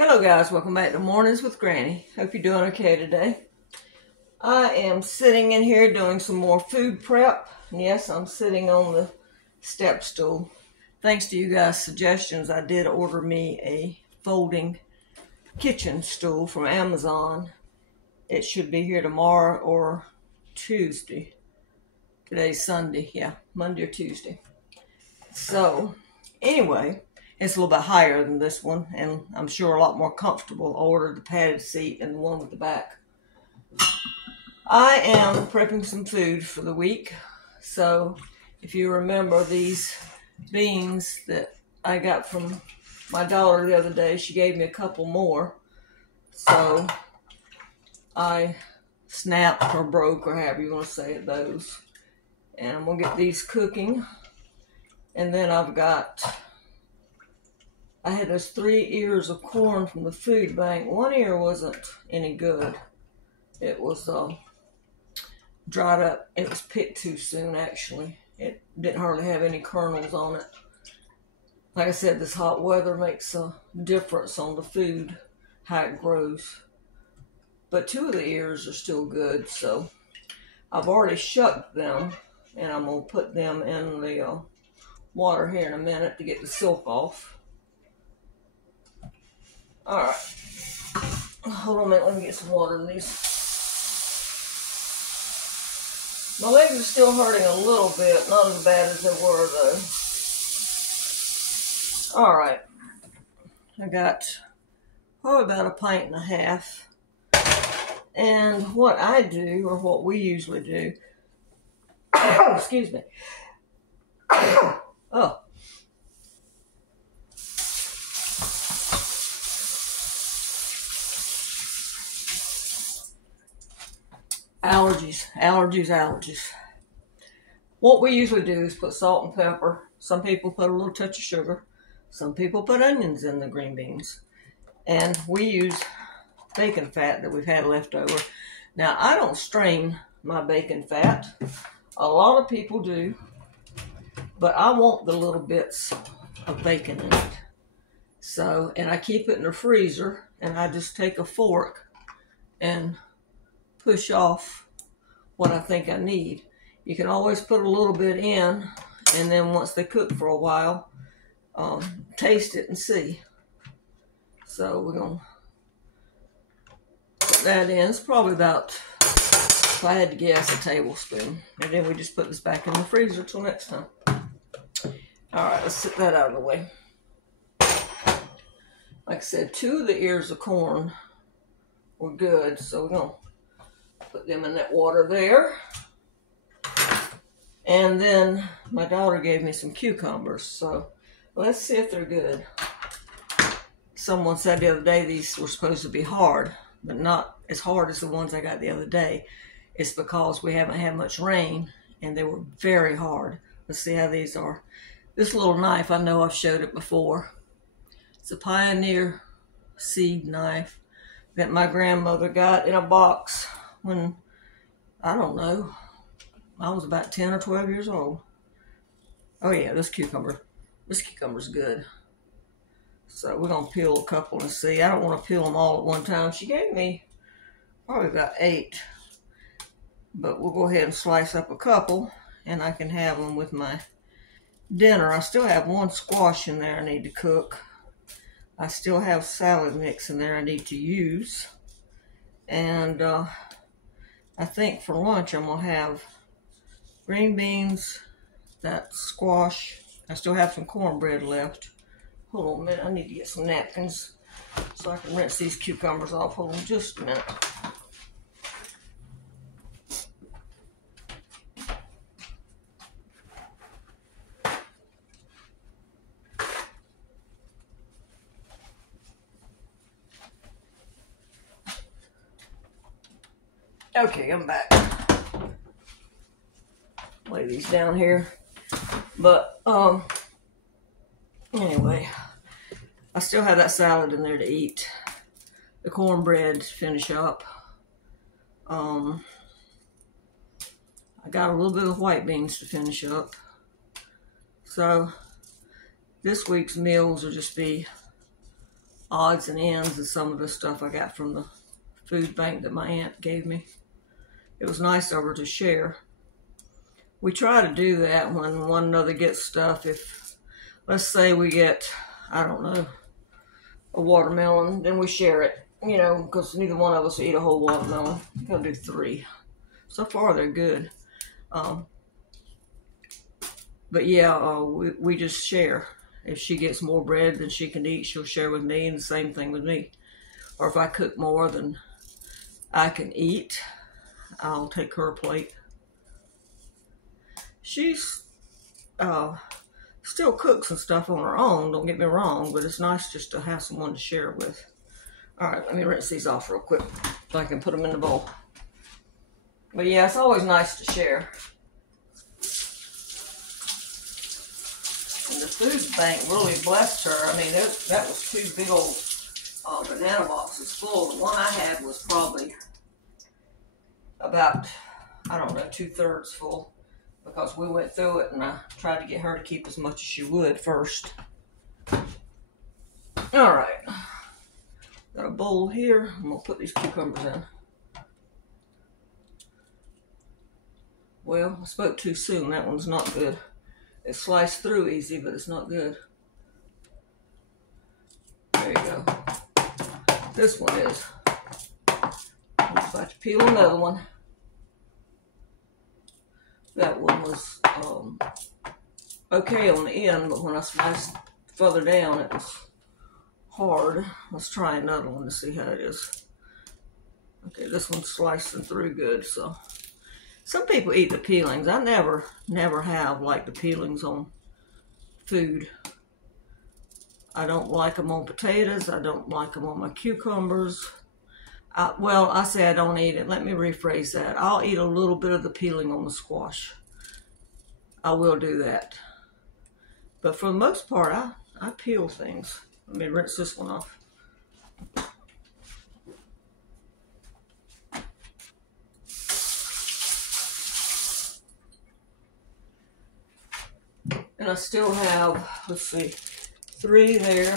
Hello guys, welcome back to Mornings with Granny. Hope you're doing okay today. I am sitting in here doing some more food prep. Yes, I'm sitting on the step stool. Thanks to you guys' suggestions, I did order me a folding kitchen stool from Amazon. It should be here tomorrow or Tuesday. Today's Sunday, yeah, Monday or Tuesday. So, anyway, it's a little bit higher than this one, and I'm sure a lot more comfortable. I ordered the padded seat and the one with the back. I am prepping some food for the week. So, if you remember these beans that I got from my daughter the other day, she gave me a couple more. So, I snapped or broke, or however you want to say it, those. And I'm going to get these cooking. And then I had those 3 ears of corn from the food bank. One ear wasn't any good. It was dried up. It was picked too soon, actually. It didn't hardly have any kernels on it. Like I said, this hot weather makes a difference on the food, how it grows. But 2 of the ears are still good, so I've already shucked them, and I'm going to put them in the water here in a minute to get the silk off. Alright, hold on a minute, let me get some water in these. My legs are still hurting a little bit, not as bad as they were though. Alright, I got probably about a pint and a half. And what I do, or what we usually do, excuse me. Oh. Allergies. What we usually do is put salt and pepper. Some people put a little touch of sugar. Some people put onions in the green beans. And we use bacon fat that we've had left over. Now, I don't strain my bacon fat. A lot of people do. But I want the little bits of bacon in it. So, and I keep it in the freezer. And I just take a fork and push off what I think I need. You can always put a little bit in, and then once they cook for a while, taste it and see. So we're going to put that in. It's probably about, if I had to guess, a tablespoon. And then we just put this back in the freezer till next time. Alright, let's set that out of the way. Like I said, 2 of the ears of corn were good, so we're going to put them in that water there. And then my daughter gave me some cucumbers, so let's see if they're good. Someone said the other day these were supposed to be hard, but not as hard as the ones I got the other day. It's because we haven't had much rain, and they were very hard. Let's see how these are. This little knife, I know I've showed it before. It's a Pioneer seed knife that my grandmother got in a box when, I don't know, I was about 10 or 12 years old. Oh yeah, this cucumber's good. So we're going to peel a couple and see. I don't want to peel them all at one time. She gave me probably about 8. But we'll go ahead and slice up a couple, and I can have them with my dinner. I still have 1 squash in there I need to cook. I still have salad mix in there I need to use. And I think for lunch I'm going to have green beans, that squash. I still have some cornbread left. Hold on a minute, I need to get some napkins so I can rinse these cucumbers off. Hold on just a minute. Okay, I'm back. Lay these down here. But, anyway, I still have that salad in there to eat. The cornbread to finish up. I got a little bit of white beans to finish up. So, this week's meals will just be odds and ends of some of the stuff I got from the food bank that my aunt gave me. It was nice of her to share. We try to do that when one another gets stuff. If, let's say we get, I don't know, a watermelon, then we share it, you know, because neither one of us will eat a whole watermelon. I'll do 3. So far, they're good. But yeah, we just share. If she gets more bread than she can eat, she'll share with me, and the same thing with me. Or if I cook more than I can eat, I'll take her plate. She's still cooks and stuff on her own, don't get me wrong, but it's nice just to have someone to share with. All right, let me rinse these off real quick so I can put them in the bowl. But yeah, it's always nice to share. And the food bank really blessed her. I mean, that was 2 big old banana boxes full. The one I had was probably about, I don't know, 2/3 full, because we went through it and I tried to get her to keep as much as she would first. All right, got a bowl here. I'm gonna put these cucumbers in. Well, I spoke too soon. That one's not good. It sliced through easy, but it's not good. There you go. This one is. I'm about to peel another one. That one was okay on the end, but when I sliced further down, it was hard. Let's try another one to see how it is. Okay, this one's slicing through good, so. Some people eat the peelings. I never have liked the peelings on food. I don't like them on potatoes. I don't like them on my cucumbers. Well, I say I don't eat it. Let me rephrase that. I'll eat a little bit of the peeling on the squash. I will do that. But for the most part, I peel things. Let me rinse this one off. And I still have, let's see, 3 there,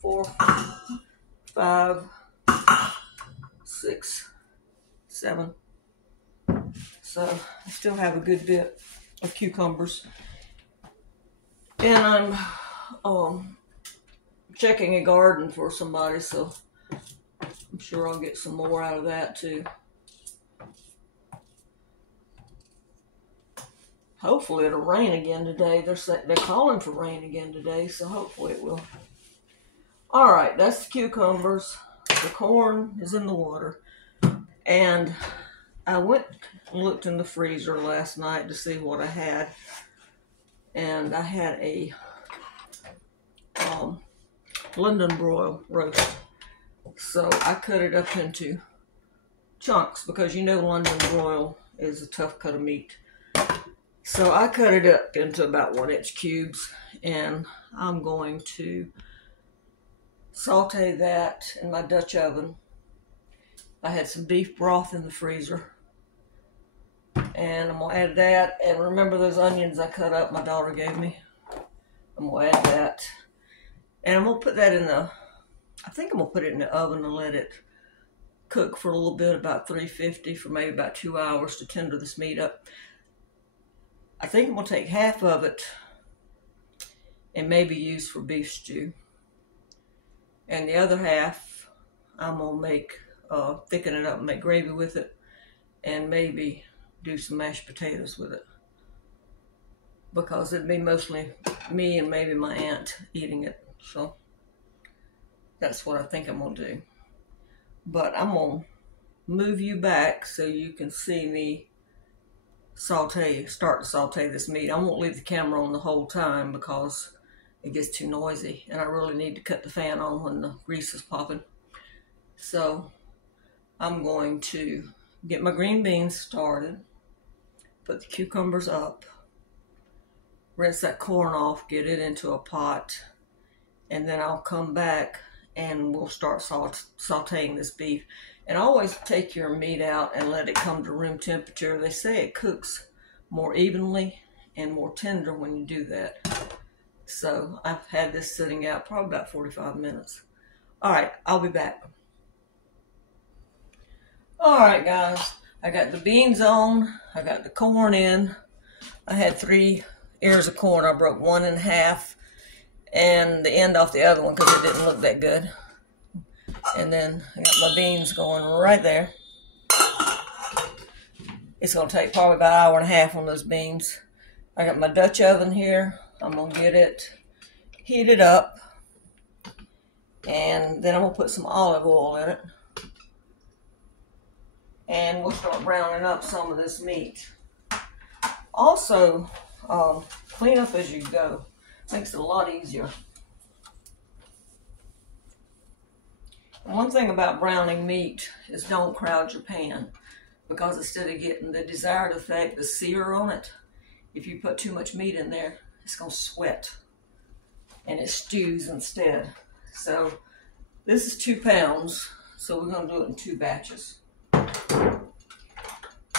4, 5, 6, 7. So I still have a good bit of cucumbers. And I'm checking a garden for somebody, so I'm sure I'll get some more out of that too. Hopefully it'll rain again today. They're calling for rain again today, so hopefully it will. All right, that's the cucumbers. The corn is in the water. And I went and looked in the freezer last night to see what I had. And I had a London broil roast. So I cut it up into chunks because you know London broil is a tough cut of meat. So I cut it up into about 1-inch cubes, and I'm going to saute that in my Dutch oven. I had some beef broth in the freezer, and I'm going to add that. And remember those onions I cut up my daughter gave me? I'm going to add that. And I'm going to put that in the, I think I'm going to put it in the oven and let it cook for a little bit, about 350 for maybe about 2 hours to tender this meat up. I think I'm going to take half of it and maybe use for beef stew. And the other half, I'm going to make, thicken it up and make gravy with it. And maybe do some mashed potatoes with it. Because it'd be mostly me and maybe my aunt eating it. So that's what I think I'm going to do. But I'm going to move you back so you can see me start to saute this meat. I won't leave the camera on the whole time because it gets too noisy, and I really need to cut the fan on when the grease is popping. So I'm going to get my green beans started, put the cucumbers up, rinse that corn off, get it into a pot, and then I'll come back and we'll start sauteing this beef. And always take your meat out and let it come to room temperature. They say it cooks more evenly and more tender when you do that. So I've had this sitting out probably about 45 minutes. All right, I'll be back. All right, guys, I got the beans on. I got the corn in. I had 3 ears of corn. I broke one in half and the end off the other one because it didn't look that good. And then I got my beans going right there. It's going to take probably about an hour and a half on those beans. I got my Dutch oven here. I'm going to get it heated up. And then I'm going to put some olive oil in it. And we'll start browning up some of this meat. Also, clean up as you go. Makes it a lot easier. And one thing about browning meat is don't crowd your pan, because instead of getting the desired effect, the sear on it, if you put too much meat in there, it's going to sweat and it stews instead. So this is 2 pounds, so we're going to do it in 2 batches.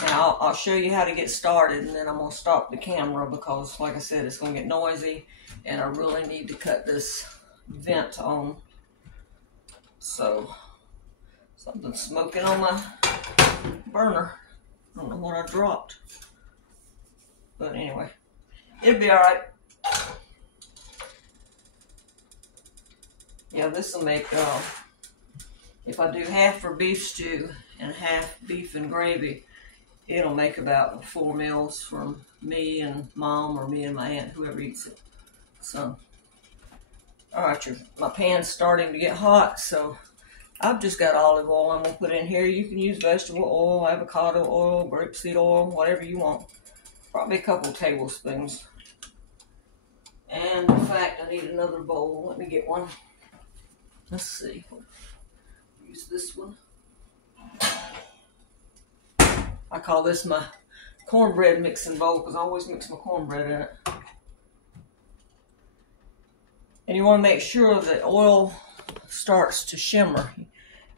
Now, I'll show you how to get started, and then I'm going to stop the camera because, like I said, it's going to get noisy, and I really need to cut this vent on. So, something's smoking on my burner. I don't know what I dropped. But anyway, it'll be all right. Yeah, this will make, if I do half for beef stew and half beef and gravy, it'll make about 4 meals from me and Mom, or me and my aunt, whoever eats it. So, all right, my pan's starting to get hot, so I've just got olive oil I'm going to put in here. You can use vegetable oil, avocado oil, grapeseed oil, whatever you want. Probably a couple tablespoons. And in fact, I need another bowl. Let me get one. Let's see. Use this one. I call this my cornbread mixing bowl because I always mix my cornbread in it. And you want to make sure that oil starts to shimmer.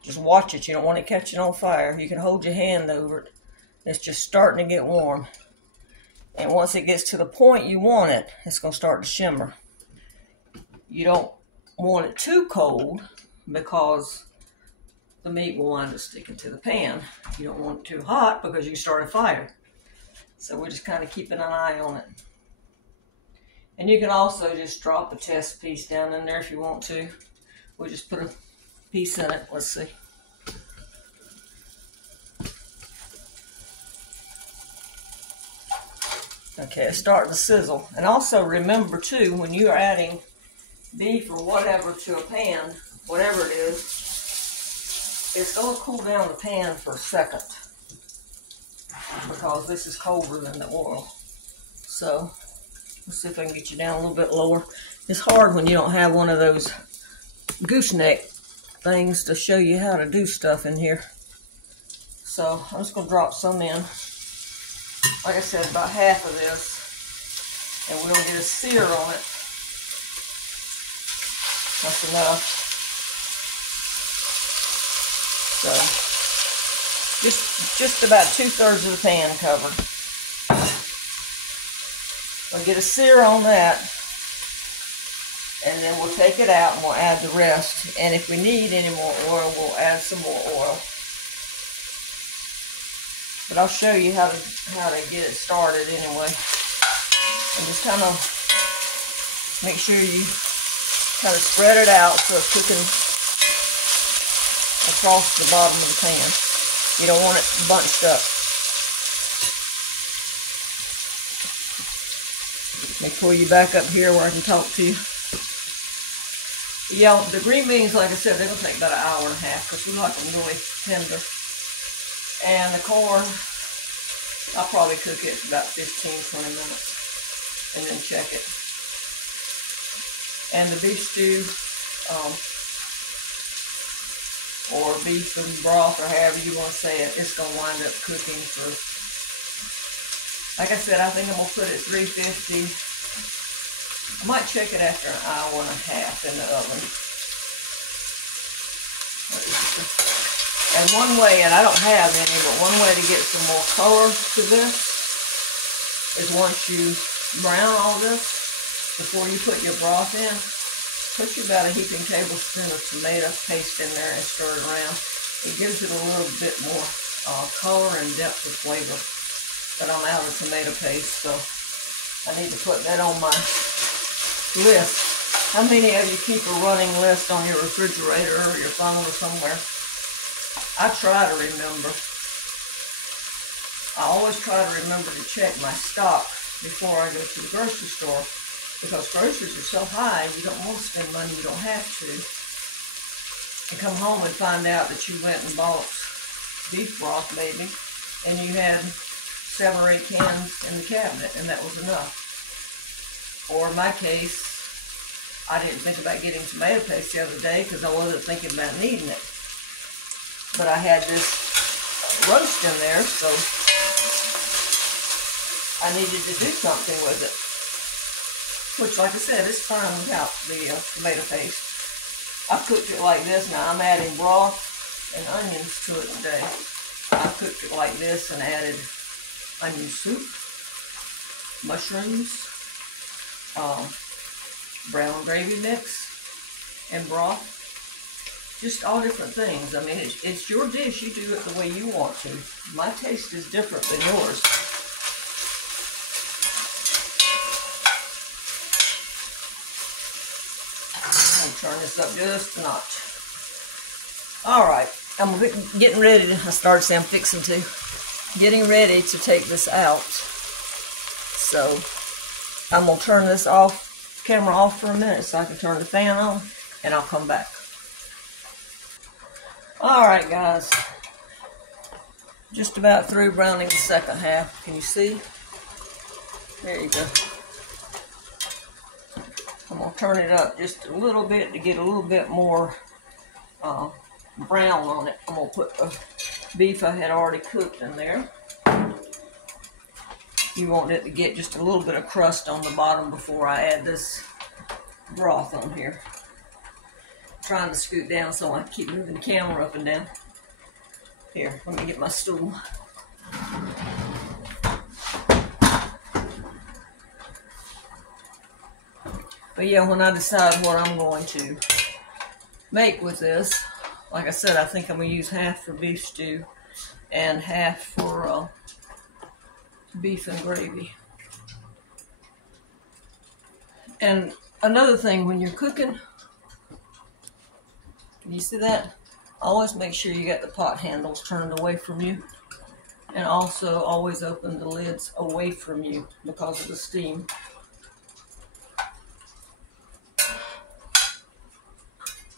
Just watch it. You don't want it catching on fire. You can hold your hand over it. It's just starting to get warm. And once it gets to the point you want it, it's going to start to shimmer. You don't want it too cold because the meat will wind up sticking to the pan. You don't want it too hot because you can start a fire. So we're just kind of keeping an eye on it. And you can also just drop a test piece down in there if you want to. We'll just put a piece in it. Let's see. Okay, it's starting to sizzle. And also remember too, when you're adding beef or whatever to a pan, whatever it is, it's going to cool down the pan for a second because this is colder than the oil. So, let's see if I can get you down a little bit lower. It's hard when you don't have one of those gooseneck things to show you how to do stuff in here. So, I'm just going to drop some in. Like I said, about half of this. And we'll get a sear on it. That's enough. So, just about 2/3 of the pan covered. We'll get a sear on that, and then we'll take it out and we'll add the rest. And if we need any more oil, we'll add some more oil. But I'll show you how to get it started anyway. And just kind of make sure you kind of spread it out so it's cooking across the bottom of the pan. You don't want it bunched up. Let me pull you back up here where I can talk to you. Yeah, the green beans, like I said, they're going to take about an hour and a half because we like them really tender. And the corn, I'll probably cook it for about 15-20 minutes and then check it. And the beef stew, or beef and broth, or however you want to say it, it's going to wind up cooking for, like I said, I think I'm going to put it 350. I might check it after an hour and a half in the oven. And one way, and I don't have any, but one way to get some more color to this is once you brown all this, before you put your broth in, put about a heaping tablespoon of tomato paste in there and stir it around. It gives it a little bit more color and depth of flavor. But I'm out of tomato paste, so I need to put that on my list. How many of you keep a running list on your refrigerator or your phone or somewhere? I try to remember. I always try to remember to check my stock before I go to the grocery store, because groceries are so high, you don't want to spend money you don't have to. And come home and find out that you went and bought beef broth maybe, and you had 7 or 8 cans in the cabinet, and that was enough. Or in my case, I didn't think about getting tomato paste the other day because I wasn't thinking about needing it. But I had this roast in there, so I needed to do something with it. Which, like I said, it's fine without the tomato paste. I cooked it like this. Now I'm adding broth and onions to it today. I cooked it like this and added onion soup, mushrooms, brown gravy mix, and broth. Just all different things. I mean, it's your dish. You do it the way you want to. My taste is different than yours. Turn this up just a notch. Alright, I'm getting ready. I started saying I'm fixing to. Getting ready to take this out. So, I'm going to turn this camera off for a minute so I can turn the fan on, and I'll come back. Alright guys, just about through browning the second half. Can you see? There you go. I'm going to turn it up just a little bit to get a little bit more brown on it. I'm going to put the beef I had already cooked in there. You want it to get just a little bit of crust on the bottom before I add this broth on here. I'm trying to scoot down so I keep moving the camera up and down. Here, let me get my stool. But yeah, when I decide what I'm going to make with this, like I said, I think I'm going to use half for beef stew and half for beef and gravy. And another thing, when you're cooking, can you see that? Always make sure you got the pot handles turned away from you. And also always open the lids away from you because of the steam.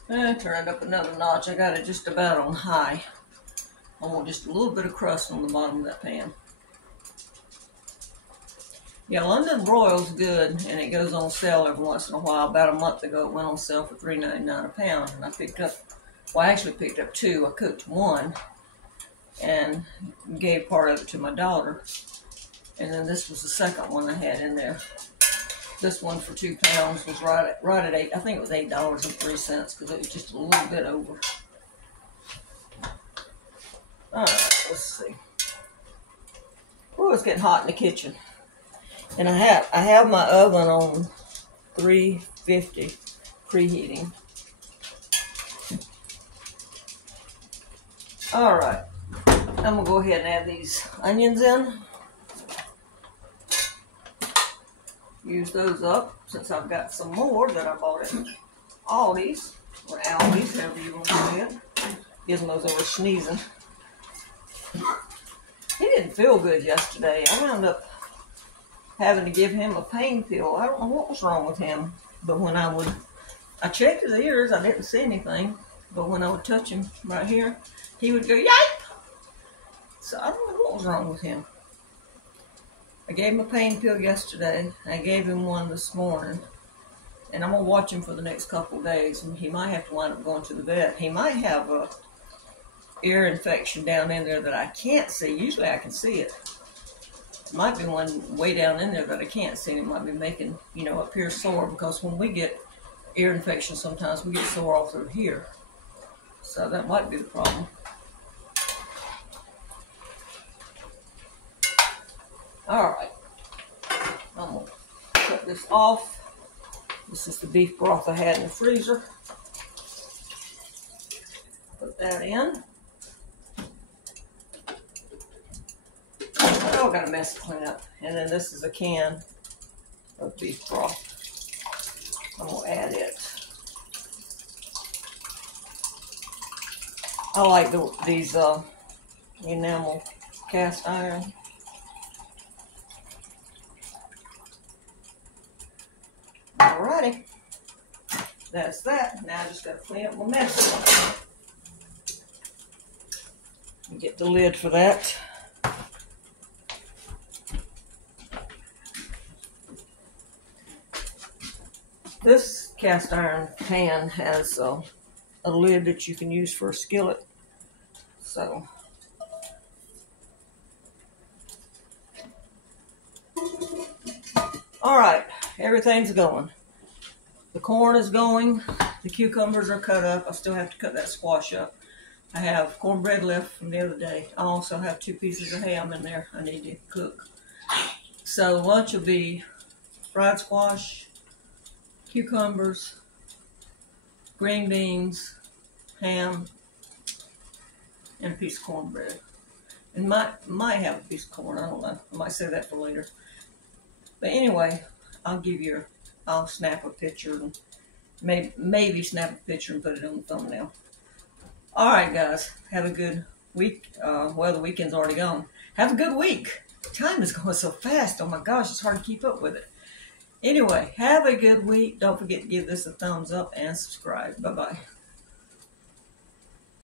And turn it up another notch. I got it just about on high. I want just a little bit of crust on the bottom of that pan. Yeah, London broil's good, and it goes on sale every once in a while. About a month ago, it went on sale for $3.99 a pound, and I picked up, well, I actually picked up 2. I cooked 1 and gave part of it to my daughter. And then this was the second one I had in there. This one for 2 pounds was right at 8. I think it was $8.03 because it was just a little bit over. All right, let's see. Oh, it's getting hot in the kitchen, and I have my oven on 350 preheating. All right, I'm gonna go ahead and add these onions in. Use those up since I've got some more that I bought at Aldi's or Aldi's, however you want to say it. Gizmo's over sneezing. He didn't feel good yesterday. I wound up having to give him a pain pill. I don't know what was wrong with him, but when I checked his ears, I didn't see anything. But when I would touch him right here, he would go, "Yipe!" So I don't know what was wrong with him. I gave him a pain pill yesterday. I gave him one this morning. And I'm going to watch him for the next couple of days. And he might have to wind up going to the vet. He might have a ear infection down in there that I can't see. Usually I can see it. It might be one way down in there that I can't see. It might be making, up here sore. Because when we get ear infections, sometimes we get sore all through here. So that might be the problem. Alright, I'm going to cut this off. This is the beef broth I had in the freezer. Put that in. Oh, got a mess to clean up. And then this is a can of beef broth. I'm gonna add it. I like these enamel cast iron. Alrighty, that's that. Now I just gotta clean up my mess. Get the lid for that. This cast iron pan has a lid that you can use for a skillet. So, all right, everything's going. The corn is going. The cucumbers are cut up. I still have to cut that squash up. I have cornbread left from the other day. I also have 2 pieces of ham in there I need to cook. So lunch will be fried squash, cucumbers, green beans, ham, and a piece of cornbread. And might have a piece of corn. I don't know. I might save that for later. But anyway, I'll snap a picture and maybe snap a picture and put it on the thumbnail. All right, guys. Have a good week. Well, the weekend's already gone. Have a good week. Time is going so fast. Oh my gosh, it's hard to keep up with it. Anyway, have a good week. Don't forget to give this a thumbs up and subscribe. Bye-bye.